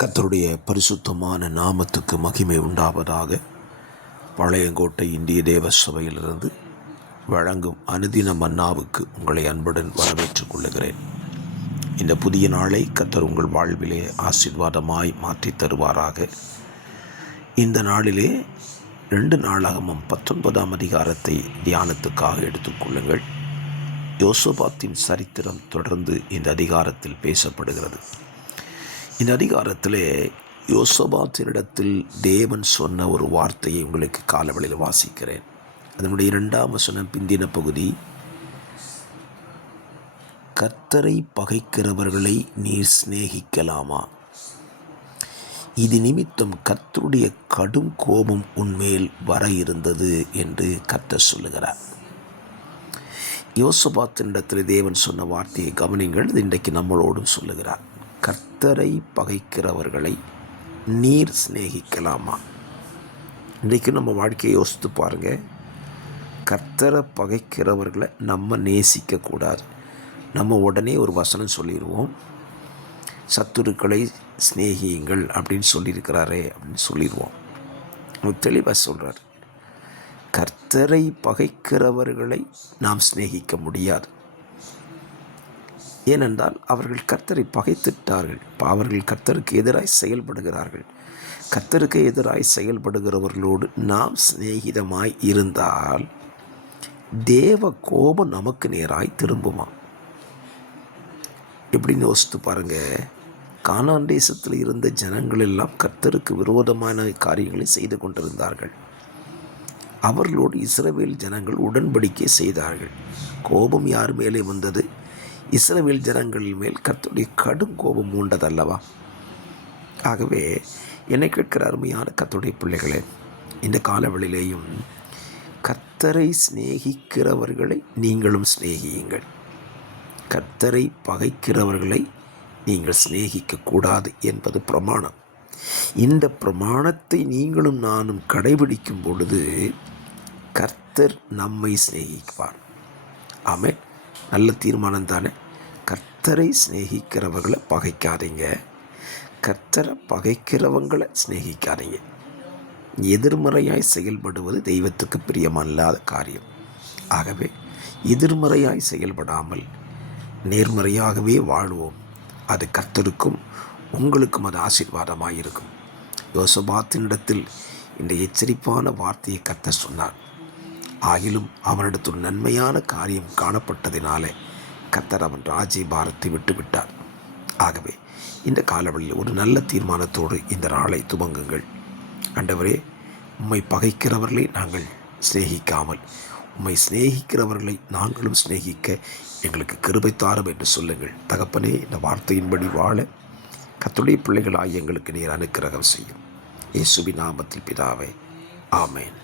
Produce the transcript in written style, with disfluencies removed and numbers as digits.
கர்த்தருடைய பரிசுத்தமான நாமத்துக்கு மகிமை உண்டாவதாக. பழையங்கோட்டை இந்திய தேவ சபையிலிருந்து வழங்கும் அனுதின மன்னாவுக்கு உங்களை அன்புடன் வரவேற்றுக் கொள்ளுகிறேன். இந்த புதிய நாளை கர்த்தர் உங்கள் வாழ்விலே ஆசீர்வாதமாய் மாற்றி தருவாராக. இந்த நாளிலே 2 நாளாகமம் 19ஆம் அதிகாரத்தை தியானத்துக்காக எடுத்துக்கொள்ளுங்கள். யோசபாத்தின் சரித்திரம் தொடர்ந்து இந்த அதிகாரத்தில் பேசப்படுகிறது. இந்த அதிகாரத்திலே யோசபாத்தினிடத்தில் தேவன் சொன்ன ஒரு வார்த்தையை உங்களுக்கு காலவெளியில் வாசிக்கிறேன். அதனுடைய 2ஆம் வசனம் பிந்தின பகுதி, கர்த்தரை பகைக்கிறவர்களை நீர் சிநேகிக்கலாமா? இது நிமித்தம் கர்த்தருடைய கடும் கோபம் உன்மேல் வர இருந்தது என்று கர்த்தர் சொல்லுகிறார். யோசபாத்தினிடத்தில் தேவன் சொன்ன வார்த்தையை கவனிங்கள். இன்றைக்கு நம்மளோடும் சொல்லுகிறார். கர்த்தரை பகைக்கிறவர்களை நீர் சிநேகிக்கலாமா? இன்றைக்கு நம்ம வாழ்க்கையை யோசித்து பாருங்கள். கர்த்தரை பகைக்கிறவர்களை நம்ம நேசிக்கக்கூடாது. நம்ம உடனே ஒரு வசனம் சொல்லிடுவோம், சத்துருக்களை சிநேகியுங்கள் அப்படின்னு சொல்லியிருக்கிறாரே அப்படின்னு சொல்லிடுவோம். அவர் தெளிவாக சொல்கிறார், கர்த்தரை பகைக்கிறவர்களை நாம் சிநேகிக்க முடியாது. ஏனென்றால் அவர்கள் கர்த்தரை பகைத்துட்டார்கள். அவர்கள் கர்த்தருக்கு எதிராய் செயல்படுகிறார்கள். கர்த்தருக்கு எதிராய் செயல்படுகிறவர்களோடு நாம் சிநேகிதமாய் இருந்தால் தேவ கோபம் நமக்கு நேராய் திரும்புமா? எப்படின்னு யோசித்து பாருங்கள். கானான் தேசத்தில் இருந்த ஜனங்கள் எல்லாம் கர்த்தருக்கு விரோதமான காரியங்களை செய்து கொண்டிருந்தார்கள். அவர்களோடு இஸ்ரவேல் ஜனங்கள் உடன்படிக்கை செய்தார்கள். கோபம் யார் மேலே வந்தது? இஸ்ரவேல் ஜனங்கள் மேல் கர்த்தருடைய கடும் கோபம் மூண்டதல்லவா? ஆகவே என்னை கேட்கிற அருமையான கர்த்தருடைய பிள்ளைகளே, இந்த காலவெளியிலேயும் கர்த்தரை சிநேகிக்கிறவர்களை நீங்களும் சிநேகியுங்கள். கர்த்தரை பகைக்கிறவர்களை நீங்கள் சிநேகிக்கக்கூடாது என்பது பிரமாணம். இந்த பிரமாணத்தை நீங்களும் நானும் கடைபிடிக்கும் பொழுது கர்த்தர் நம்மை சிநேகிப்பார். ஆமென். நல்ல தீர்மானம் தானே? கர்த்தரை சிநேகிக்கிறவர்களை பகைக்காதீங்க, கர்த்தரை பகைக்கிறவங்களை சிநேகிக்காதீங்க. எதிர்மறையாய் செயல்படுவது தெய்வத்துக்கு பிரியமல்லாத காரியம். ஆகவே எதிர்மறையாய் செயல்படாமல் நேர்மறையாகவே வாழ்வோம். அது கர்த்தருக்கும் உங்களுக்கும் அது ஆசீர்வாதமாக இருக்கும். யோசபாத்தினிடத்தில் இந்த எச்சரிப்பான வார்த்தையை கர்த்தர் சொன்னார். ஆகிலும் அவனிடத்தில் நன்மையான காரியம் காணப்பட்டதினாலே கர்த்தர் அவன் ராஜ்யபாரத்தை விட்டுவிட்டார். ஆகவே இந்த காலவெளியில் ஒரு நல்ல தீர்மானத்தோடு இந்த நாளை துவங்குங்கள். ஆண்டவரே, உம்மை பகைக்கிறவர்களை நாங்கள் சிநேகிக்காமல் உம்மை சிநேகிக்கிறவர்களை நாங்களும் சிநேகிக்க எங்களுக்கு கிருபை தாரும் என்று சொல்லுங்கள். தகப்பனே, இந்த வார்த்தையின்படி வாழ கர்த்தருடைய பிள்ளைகளாய் எங்களுக்கு நீர் அனுக்கிரகம் செய்யும். இயேசுவின் நாமத்தில் பிதாவே, ஆமென்.